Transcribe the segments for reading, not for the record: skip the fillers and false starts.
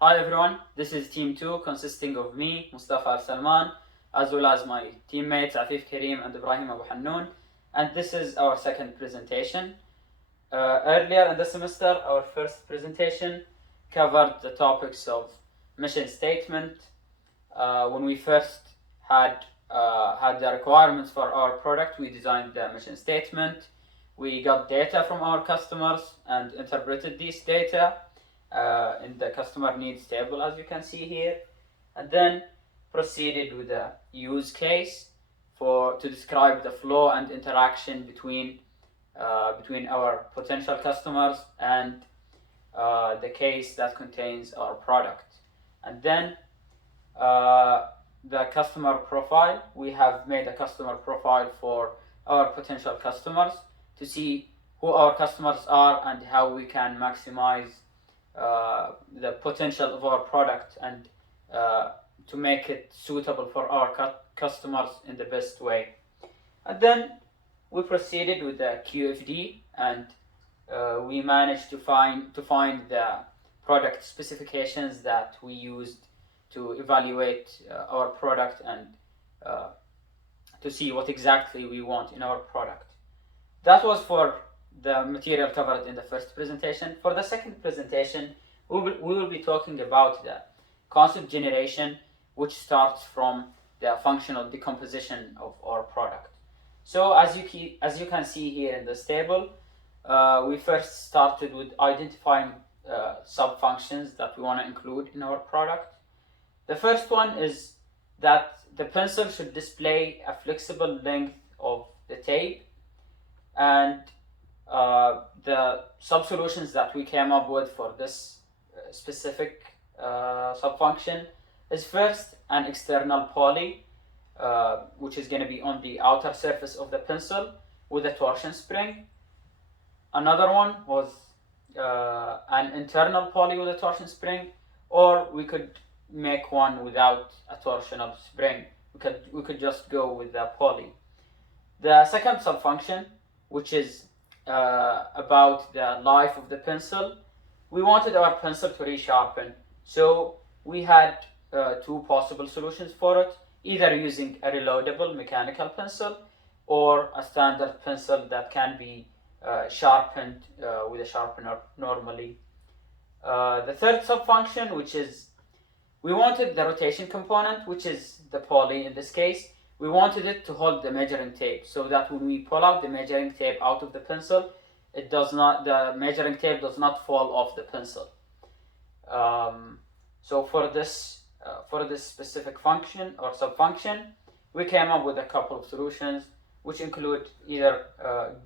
Hi everyone, this is Team 2 consisting of me, Mustafa Al Salman, as well as my teammates Afif Kareem and Ibrahim Abu Hannoun, and this is our second presentation. Earlier in the semester, our first presentation covered the topics of mission statement. When we first had the requirements for our product, we designed the mission statement. We got data from our customers and interpreted these data in the customer needs table, as you can see here, and then proceeded with a use case to describe the flow and interaction between our potential customers and the case that contains our product. And then the customer profile, we have made a customer profile for our potential customers to see who our customers are and how we can maximize the potential of our product and to make it suitable for our customers in the best way. And then we proceeded with the QFD, and we managed to find the product specifications that we used to evaluate our product and to see what exactly we want in our product. That was for the material covered in the first presentation. For the second presentation, we will be talking about the concept generation, which starts from the functional decomposition of our product. So as you can see here in this table, we first started with identifying sub-functions that we want to include in our product. The first one is that the pencil should display a flexible length of the tape, and the sub-solutions that we came up with for this specific sub-function is first an external poly, which is going to be on the outer surface of the pencil with a torsion spring. Another one was an internal poly with a torsion spring, or we could make one without a torsional spring. We could just go with the poly. The second sub-function, which is about the life of the pencil, we wanted our pencil to resharpen. So we had two possible solutions for it, either using a reloadable mechanical pencil or a standard pencil that can be sharpened with a sharpener normally. The third sub-function, which is we wanted the rotation component, which is the poly in this case, we wanted it to hold the measuring tape so that when we pull out the measuring tape out of the pencil, the measuring tape does not fall off the pencil. So for this specific function or sub-function, we came up with a couple of solutions, which include either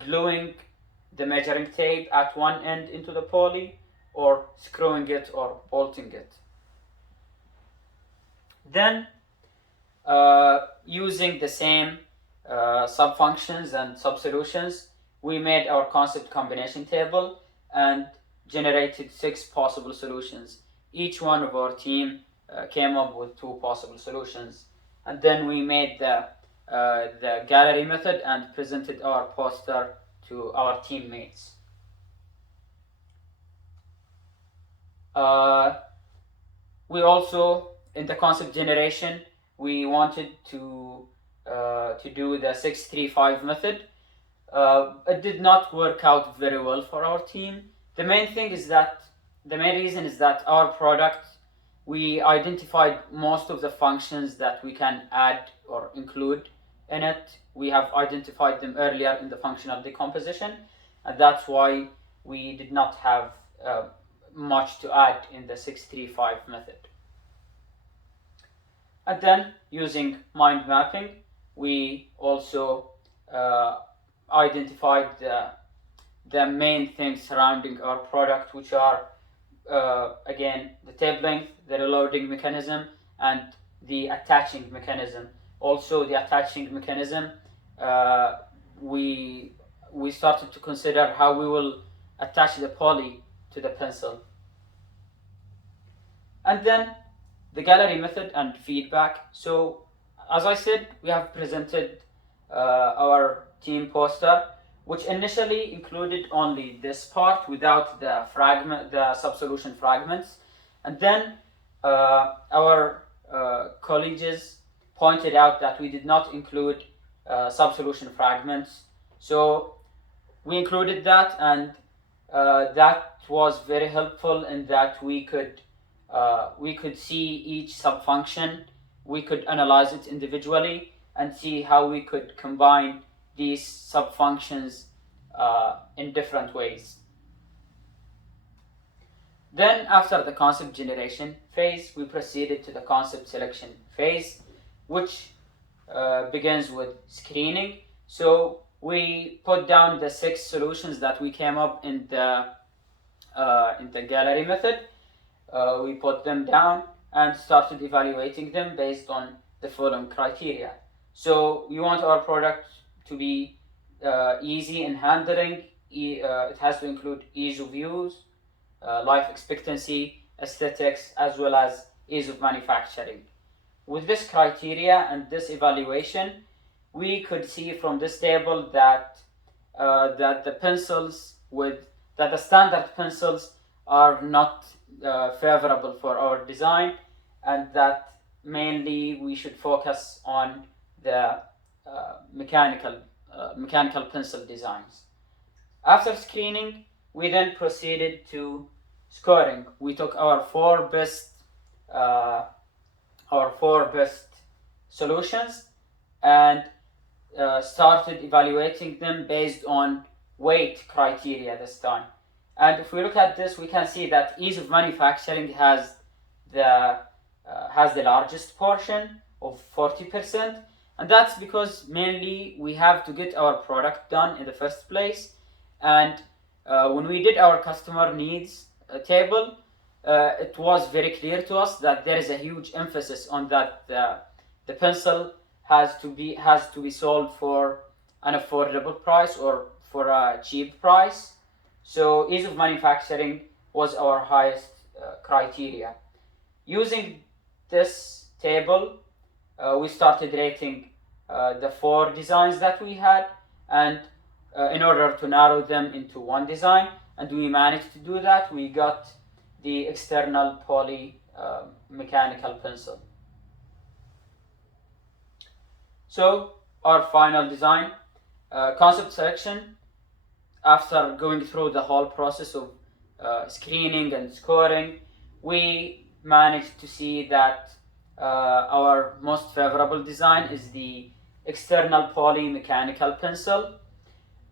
gluing the measuring tape at one end into the poly, or screwing it or bolting it. Then using the same sub-functions and sub-solutions, we made our concept combination table and generated 6 possible solutions. Each one of our team came up with 2 possible solutions, and then we made the gallery method and presented our poster to our teammates. We also, in the concept generation, we wanted to do the 6-3-5 method. It did not work out very well for our team. The main reason is that our product, we identified most of the functions that we can add or include in it. We have identified them earlier in the functional decomposition, and that's why we did not have much to add in the 6-3-5 method. And then using mind mapping, we also identified the main things surrounding our product, which are again the tape length, the reloading mechanism, and the attaching mechanism. Also the attaching mechanism, we started to consider how we will attach the poly to the pencil. And then the gallery method and feedback. So as I said, we have presented our team poster, which initially included only this part without the sub-solution fragments. And then our colleagues pointed out that we did not include sub-solution fragments. So we included that, and that was very helpful in that we could see each sub-function, we could analyze it individually and see how we could combine these sub-functions in different ways. Then after the concept generation phase, we proceeded to the concept selection phase, which begins with screening. So we put down the 6 solutions that we came up in the gallery method. We put them down and started evaluating them based on the following criteria. So we want our product to be easy in handling. It has to include ease of use, life expectancy, aesthetics, as well as ease of manufacturing. With this criteria and this evaluation, we could see from this table that the standard pencils are not favorable for our design, and that mainly we should focus on the mechanical pencil designs. After screening, we then proceeded to scoring. We took our four best solutions and started evaluating them based on weight criteria this time. And if we look at this, we can see that ease of manufacturing has the largest portion of 40%, and that's because mainly we have to get our product done in the first place. And when we did our customer needs table, it was very clear to us that there is a huge emphasis on that the pencil has to be sold for an affordable price or for a cheap price. So ease of manufacturing was our highest criteria. Using this table, we started rating the 4 designs that we had, and in order to narrow them into one design, and we managed to do that. We got the external poly mechanical pencil. So our final design, concept selection. After going through the whole process of screening and scoring, we managed to see that our most favorable design is the external poly mechanical pencil.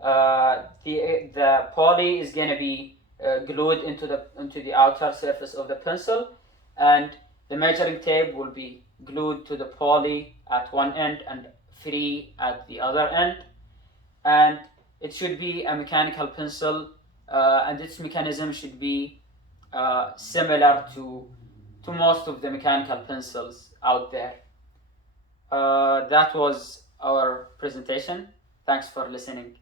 The poly is going to be glued into the outer surface of the pencil, and the measuring tape will be glued to the poly at one end and free at the other end. And it should be a mechanical pencil, and its mechanism should be similar to most of the mechanical pencils out there. That was our presentation. Thanks for listening.